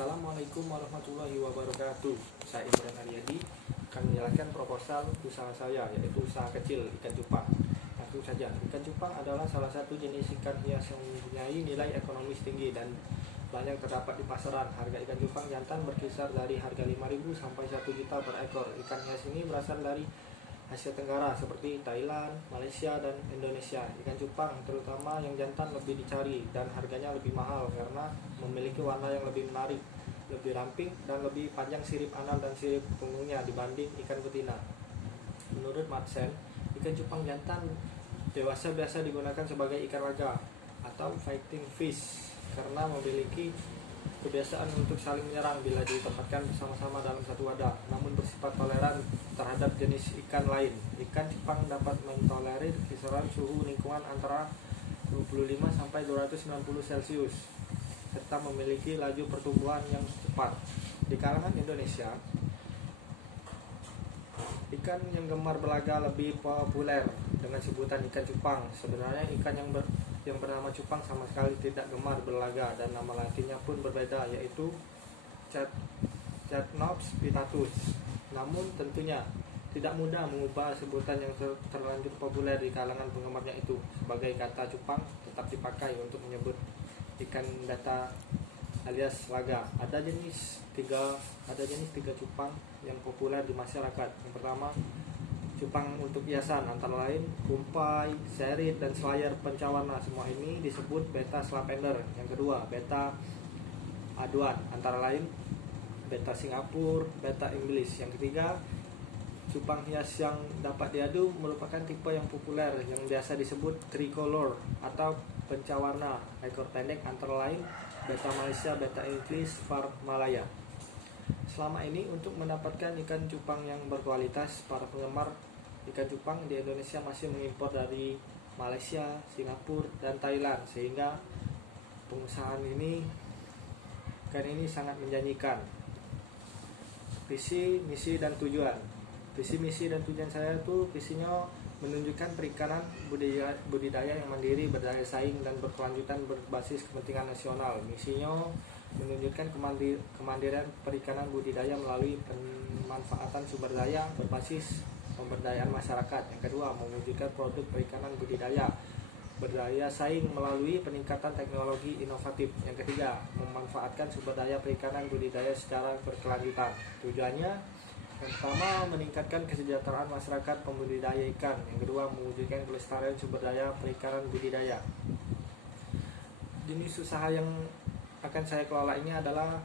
Assalamualaikum warahmatullahi wabarakatuh. Saya Imran Aryadi akan menjelaskan proposal usaha saya, yaitu usaha kecil ikan cupang. Langsung saja, ikan cupang adalah salah satu jenis ikan hias yang mempunyai nilai ekonomis tinggi dan banyak terdapat di pasaran. Harga ikan cupang jantan berkisar dari harga 5.000 sampai 1 juta per ekor. Ikan hias ini berasal dari Asia Tenggara seperti Thailand, Malaysia, dan Indonesia. Ikan cupang terutama yang jantan lebih dicari dan harganya lebih mahal karena memiliki warna yang lebih menarik, lebih ramping, dan lebih panjang sirip anal dan sirip punggungnya dibanding ikan betina. Menurut Madsen, ikan cupang jantan dewasa biasa digunakan sebagai ikan laga atau fighting fish karena memiliki kebiasaan untuk saling menyerang bila ditempatkan bersama-sama dalam satu wadah, namun bersifat toleran terhadap jenis ikan lain. Ikan cupang dapat mentolerir kisaran suhu lingkungan antara 25 sampai 290 Celcius serta memiliki laju pertumbuhan yang cepat. Di kalangan Indonesia, ikan yang gemar berlaga lebih populer dengan sebutan ikan cupang. Sebenarnya ikan yang bernama cupang sama sekali tidak gemar berlaga dan nama latinnya pun berbeda, yaitu Chaetnops pittatus. Namun tentunya tidak mudah mengubah sebutan yang terlanjur populer di kalangan penggemarnya itu. Sebagai kata cupang tetap dipakai untuk menyebut ikan data alias laga. Ada jenis tiga cupang yang populer di masyarakat. Yang pertama, cupang untuk hiasan, antara lain kumpai, serit, dan selayar pencawarna. Semua ini disebut beta slavender. Yang kedua, beta aduan, antara lain beta Singapura, beta Inggris. Yang ketiga, cupang hias yang dapat diadu merupakan tipe yang populer yang biasa disebut tricolor atau pencawarna ekor pendek, antara lain beta Malaysia, beta Inggris, var Malaya. Selama ini untuk mendapatkan ikan cupang yang berkualitas, para penggemar ikan cupang di Indonesia masih mengimpor dari Malaysia, Singapura, dan Thailand, sehingga pengusahaan ini sangat menjanjikan. Visi, misi, dan tujuan. Visi, misi, dan tujuan saya itu visinya menunjukkan perikanan budidaya yang mandiri, berdaya saing, dan berkelanjutan berbasis kepentingan nasional. Misinya menunjukkan kemandirian perikanan budidaya melalui pemanfaatan sumber daya berbasis pemberdayaan masyarakat. Yang kedua, mewujudkan produk perikanan budidaya berdaya saing melalui peningkatan teknologi inovatif. Yang ketiga, memanfaatkan sumber daya perikanan budidaya secara berkelanjutan. Tujuannya, yang pertama, meningkatkan kesejahteraan masyarakat pembudidaya ikan. Yang kedua, mewujudkan kelestarian sumber daya perikanan budidaya. Jenis usaha yang akan saya kelola ini adalah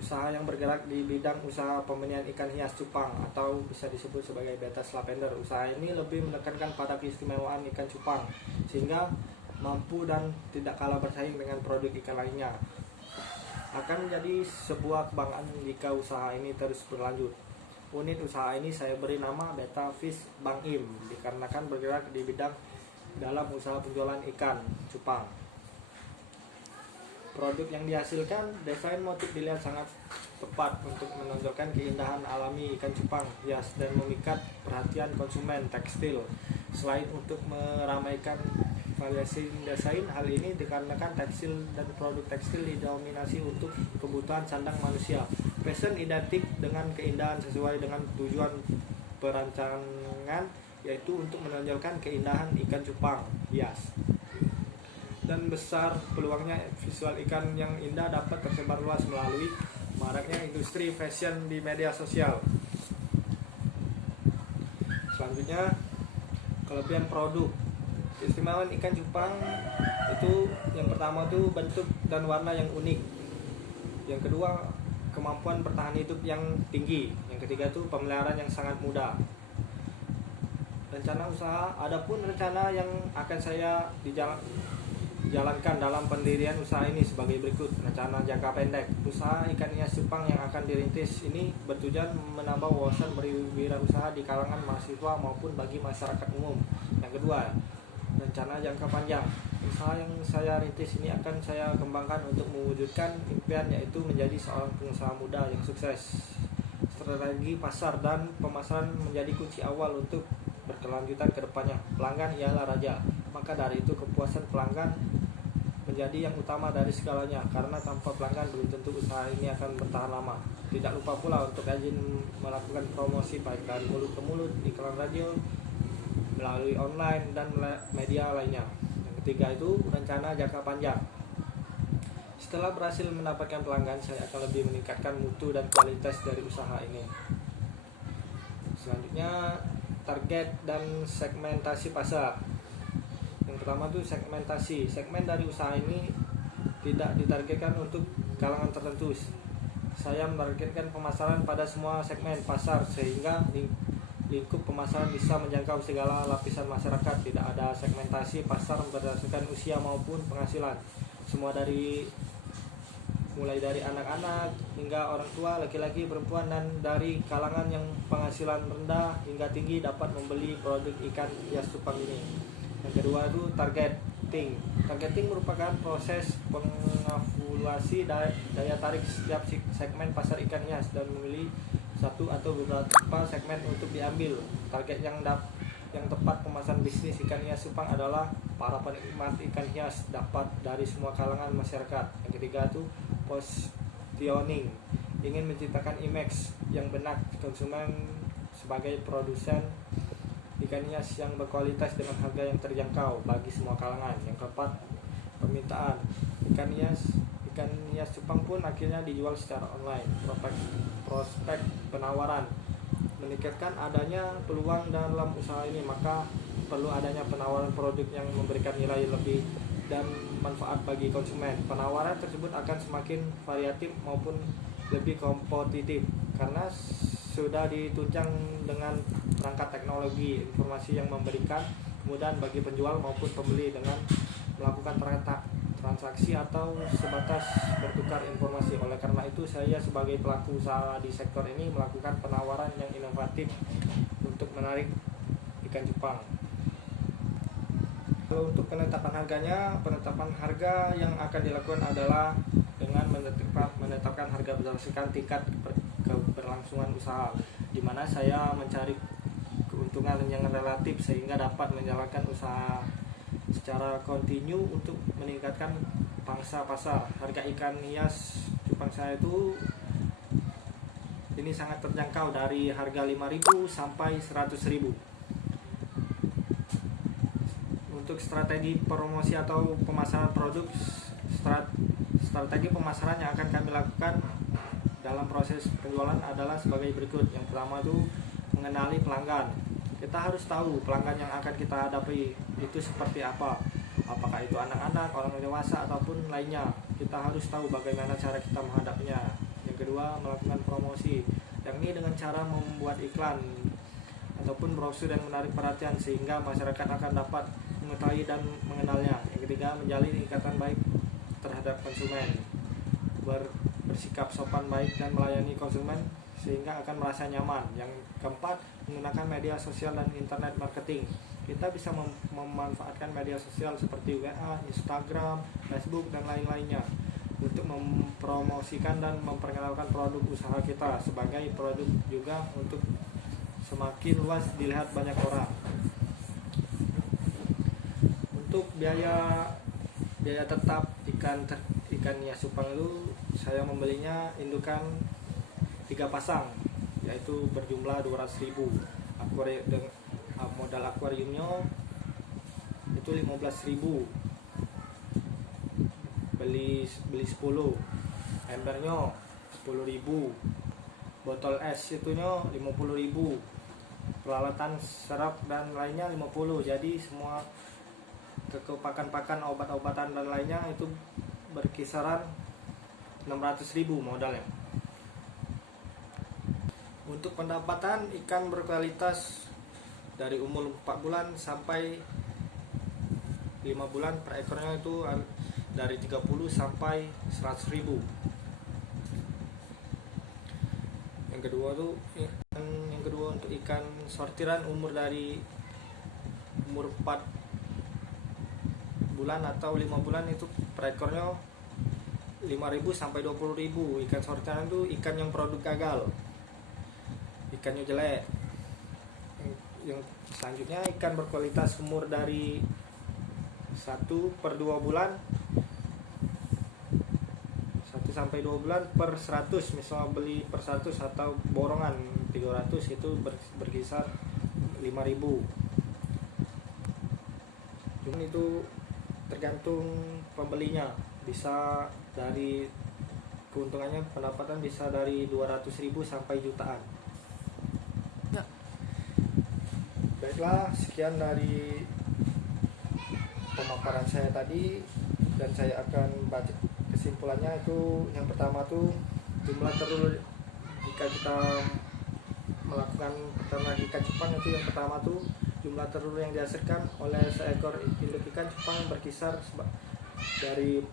usaha yang bergerak di bidang usaha pembenihan ikan hias cupang atau bisa disebut sebagai beta slavender. Usaha ini lebih menekankan pada keistimewaan ikan cupang sehingga mampu dan tidak kalah bersaing dengan produk ikan lainnya. Akan menjadi sebuah kebanggaan jika usaha ini terus berlanjut. Unit usaha ini saya beri nama Beta Fish Bang Im dikarenakan bergerak di bidang dalam usaha penjualan ikan cupang. Produk yang dihasilkan, desain motif dilihat sangat tepat untuk menonjolkan keindahan alami ikan cupang hias dan memikat perhatian konsumen tekstil. Selain untuk meramaikan variasi desain, hal ini dikarenakan tekstil dan produk tekstil didominasi untuk kebutuhan sandang manusia. Fashion identik dengan keindahan sesuai dengan tujuan perancangan, yaitu untuk menonjolkan keindahan ikan cupang hias. Dan besar peluangnya visual ikan yang indah dapat tersebar luas melalui maraknya industri fashion di media sosial. Selanjutnya, kelebihan produk. Keistimewaan ikan cupang itu yang pertama itu bentuk dan warna yang unik. Yang kedua, kemampuan bertahan hidup yang tinggi. Yang ketiga itu pemeliharaan yang sangat mudah. Rencana usaha, adapun rencana yang akan saya jalankan dalam pendirian usaha ini sebagai berikut. Rencana jangka pendek. Usaha ikan hias cupang yang akan dirintis ini bertujuan menambah wawasan berwirausaha di kalangan mahasiswa maupun bagi masyarakat umum. Yang kedua, rencana jangka panjang. Usaha yang saya rintis ini akan saya kembangkan untuk mewujudkan impian, yaitu menjadi seorang pengusaha muda yang sukses. Strategi pasar dan pemasaran menjadi kunci awal untuk berkelanjutan ke depannya. Pelanggan ialah raja, maka dari itu kepuasan pelanggan menjadi yang utama dari segalanya, karena tanpa pelanggan belum tentu usaha ini akan bertahan lama. Tidak lupa pula untuk rajin melakukan promosi baik dari mulut ke mulut, iklan radio, melalui online dan media lainnya. Yang ketiga itu rencana jangka panjang. Setelah berhasil mendapatkan pelanggan, saya akan lebih meningkatkan mutu dan kualitas dari usaha ini. Selanjutnya, target dan segmentasi pasar. Yang pertama itu segmentasi. Segmen dari usaha ini tidak ditargetkan untuk kalangan tertentu. Saya menargetkan pemasaran pada semua segmen pasar sehingga lingkup pemasaran bisa menjangkau segala lapisan masyarakat. Tidak ada segmentasi pasar berdasarkan usia maupun penghasilan. Semua mulai dari anak-anak hingga orang tua, laki-laki, perempuan, dan dari kalangan yang penghasilan rendah hingga tinggi dapat membeli produk ikan hias cupang ini. Yang kedua itu targeting. Targeting merupakan proses pengavulasi daya tarik setiap segmen pasar ikan hias dan memilih satu atau beberapa segmen untuk diambil. Target yang tepat pemasaran bisnis ikan hias cupang adalah para penikmat ikan hias, dapat dari semua kalangan masyarakat. Yang ketiga itu positioning, ingin menciptakan image yang benar konsumen sebagai produsen ikan hias yang berkualitas dengan harga yang terjangkau bagi semua kalangan. Yang keempat, permintaan. Ikan hias cupang pun akhirnya dijual secara online. Prospek penawaran. Meningkatkan adanya peluang dalam usaha ini, maka perlu adanya penawaran produk yang memberikan nilai lebih dan manfaat bagi konsumen. Penawaran tersebut akan semakin variatif maupun lebih kompetitif karena sudah ditunjang dengan perangkat teknologi informasi yang memberikan kemudahan bagi penjual maupun pembeli dengan melakukan transaksi atau sebatas bertukar informasi. Oleh karena itu, saya sebagai pelaku usaha di sektor ini melakukan penawaran yang inovatif untuk menarik ikan cupang. Kalau untuk penetapan harga yang akan dilakukan adalah dengan menetapkan harga berdasarkan tingkat keberlangsungan usaha, di mana saya mencari keuntungan yang relatif sehingga dapat menjalankan usaha secara kontinu untuk meningkatkan pangsa pasar. Harga ikan hias cupang saya itu ini sangat terjangkau dari harga 5.000 sampai 100.000. Untuk strategi promosi atau pemasaran produk, strategi pemasaran yang akan kami lakukan dalam proses penjualan adalah sebagai berikut. Yang pertama itu mengenali pelanggan. Kita harus tahu pelanggan yang akan kita hadapi itu seperti apa. Apakah itu anak-anak, orang dewasa, ataupun lainnya. Kita harus tahu bagaimana cara kita menghadapinya. Yang kedua, melakukan promosi, yakni dengan cara membuat iklan ataupun brosur yang menarik perhatian sehingga masyarakat akan dapat mengetahui dan mengenalnya. Yang ketiga, menjalin ikatan baik terhadap konsumen, bersikap sopan baik dan melayani konsumen sehingga akan merasa nyaman. Yang keempat, menggunakan media sosial dan internet marketing. Kita bisa memanfaatkan media sosial seperti WA, Instagram, Facebook, dan lain-lainnya untuk mempromosikan dan memperkenalkan produk usaha kita sebagai produk juga untuk semakin luas dilihat banyak orang. Untuk biaya tetap ikan hias cupang itu saya membelinya indukan 3 pasang, yaitu berjumlah 200.000. Modal akuariumnya itu 15.000. Beli 10. Embernya 10.000. Botol es itunya 50.000. Peralatan serap dan lainnya 50. Jadi semua pakan obat-obatan dan lainnya itu berkisaran 600.000 modalnya. Untuk pendapatan ikan berkualitas dari umur 4 bulan sampai 5 bulan per ekornya itu dari 30 sampai 100.000. Yang kedua untuk ikan sortiran dari umur 4 bulan atau 5 bulan itu per ekornya 5.000 sampai 20.000. Ikan sortiran itu ikan yang produk gagal, ikannya jelek. Yang selanjutnya ikan berkualitas umur dari 1 per 2 bulan sampai 2 bulan per 100, misal beli per 100 atau borongan 300 itu berkisar 5.000. Cuman itu tergantung pembelinya, bisa dari keuntungannya pendapatan bisa dari 200.000 sampai jutaan. Ya. Baiklah, sekian dari pemaparan saya tadi, dan saya akan baca kesimpulannya. Itu yang pertama tuh jumlah telur jika kita melakukan peternak ikan cupang. Itu yang pertama tuh jumlah telur yang dihasilkan oleh seekor induk ikan cupang berkisar dari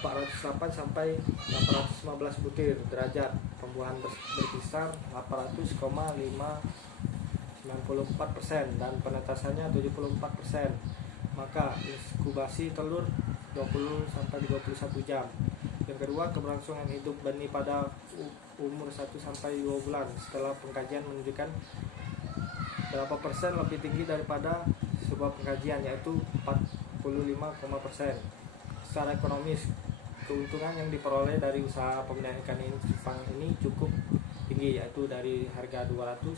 408 sampai 815 butir. Derajat pembuahan berkisar 800,594% dan penetasannya 74%. Maka inkubasi telur 20 sampai 21 jam. Yang kedua, keberlangsungan hidup benih pada umur 1 sampai 2 bulan. Setelah pengkajian menunjukkan berapa persen lebih tinggi daripada sebuah pengkajian, yaitu 45,%. Secara ekonomis, keuntungan yang diperoleh dari usaha pembudidayaan ikan cupang ini cukup tinggi, yaitu dari harga 200,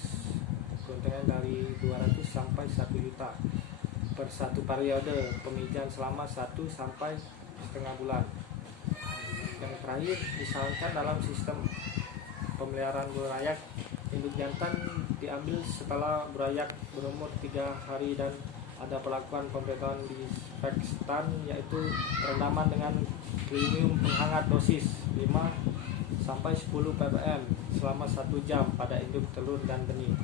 keuntungan dari 200 sampai 1 juta per satu periode pemijahan selama 1 sampai setengah bulan. Yang terakhir, disarankan dalam sistem pemeliharaan burayak, induk jantan diambil setelah burayak berumur 3 hari dan ada perlakuan pemberitahuan disinfektan, yaitu perendaman dengan premium penghangat dosis 5 sampai 10 ppm selama 1 jam pada induk telur dan benih.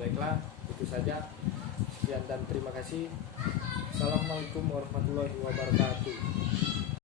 Baiklah, itu saja. Sekian dan terima kasih. Assalamualaikum warahmatullahi wabarakatuh.